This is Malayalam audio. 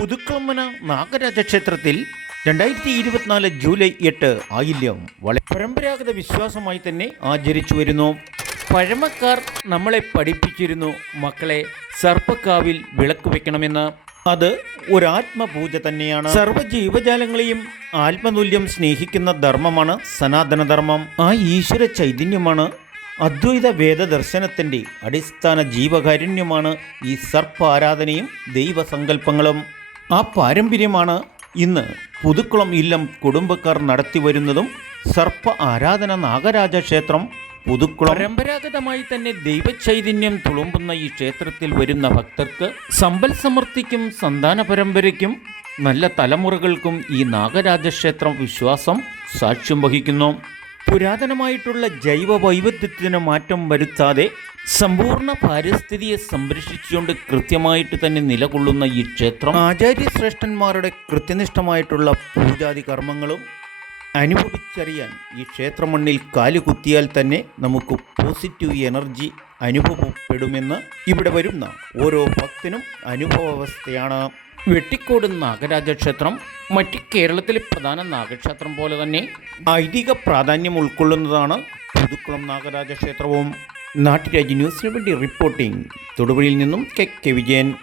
പുതുക്കളമ്മന നാഗരാജ ക്ഷേത്രത്തിൽ രണ്ടായിരത്തി ഇരുപത്തിനാല് ജൂലൈ എട്ട് ആയില്യം വളരെ പരമ്പരാഗത വിശ്വാസമായി തന്നെ ആചരിച്ചു വരുന്നു. പഴമക്കാർ നമ്മളെ പഠിപ്പിച്ചിരുന്നു. മക്കളെ സർപ്പക്കാവിൽ വിളക്ക് വെക്കണമെന്ന്. അത് ഒരാത്മപൂജ തന്നെയാണ്. സർവ ജീവജാലങ്ങളെയും ആത്മതുല്യം സ്നേഹിക്കുന്ന ധർമ്മമാണ് സനാതനധർമ്മം. ആ ഈശ്വര ചൈതന്യമാണ് അദ്വൈത വേദദർശനത്തിന്റെ അടിസ്ഥാന ജീവകാരുണ്യമാണ് ഈ സർപ്പ ആരാധനയും ദൈവസങ്കല്പങ്ങളും. ആ പാരമ്പര്യമാണ് ഇന്ന് പുതുക്കുളം ഇല്ലം കുടുംബക്കാർ നടത്തി വരുന്നതും സർപ്പ ആരാധന നാഗരാജ ക്ഷേത്രം പുതുക്കുളം. പരമ്പരാഗതമായി തന്നെ ദൈവചൈതന്യം തുളുമ്പുന്ന ഈ ക്ഷേത്രത്തിൽ വരുന്ന ഭക്തർക്ക് സമ്പൽ സമൃദ്ധിക്കും സന്താന പരമ്പരയ്ക്കും നല്ല തലമുറകൾക്കും ഈ നാഗരാജ ക്ഷേത്രം വിശ്വാസം സാക്ഷ്യം വഹിക്കുന്നു. പുരാതനമായിട്ടുള്ള ജൈവ വൈവിധ്യത്തിന് മാറ്റം വരുത്താതെ സമ്പൂർണ പാരിസ്ഥിതിയെ സംരക്ഷിച്ചുകൊണ്ട് കൃത്യമായിട്ട് തന്നെ നിലകൊള്ളുന്ന ഈ ക്ഷേത്രം ആചാര്യശ്രേഷ്ഠന്മാരുടെ കൃത്യനിഷ്ഠമായിട്ടുള്ള പൂജാതി കർമ്മങ്ങളും അനുഭവിച്ചറിയാൻ ഈ ക്ഷേത്രമണ്ണിൽ കാലുകുത്തിയാൽ തന്നെ നമുക്ക് പോസിറ്റീവ് എനർജി അനുഭവപ്പെടുമെന്ന് ഇവിടെ വരുന്ന ഓരോ ഭക്തനും അനുഭവാവസ്ഥയാണ്. വെട്ടിക്കോട് നാഗരാജ ക്ഷേത്രം മറ്റ് കേരളത്തിലെ പ്രധാന നാഗക്ഷേത്രം പോലെ തന്നെ ഐതിഹ്യ പ്രാധാന്യം ഉൾക്കൊള്ളുന്നതാണ് പുതുക്കുളം നാഗരാജ ക്ഷേത്രവും നാട്ടുരാജ്യ ന്യൂസിന് വേണ്ടി റിപ്പോർട്ടിംഗ്. തൊടുപുഴയിൽ നിന്നും കെ. കെ. വിജയൻ.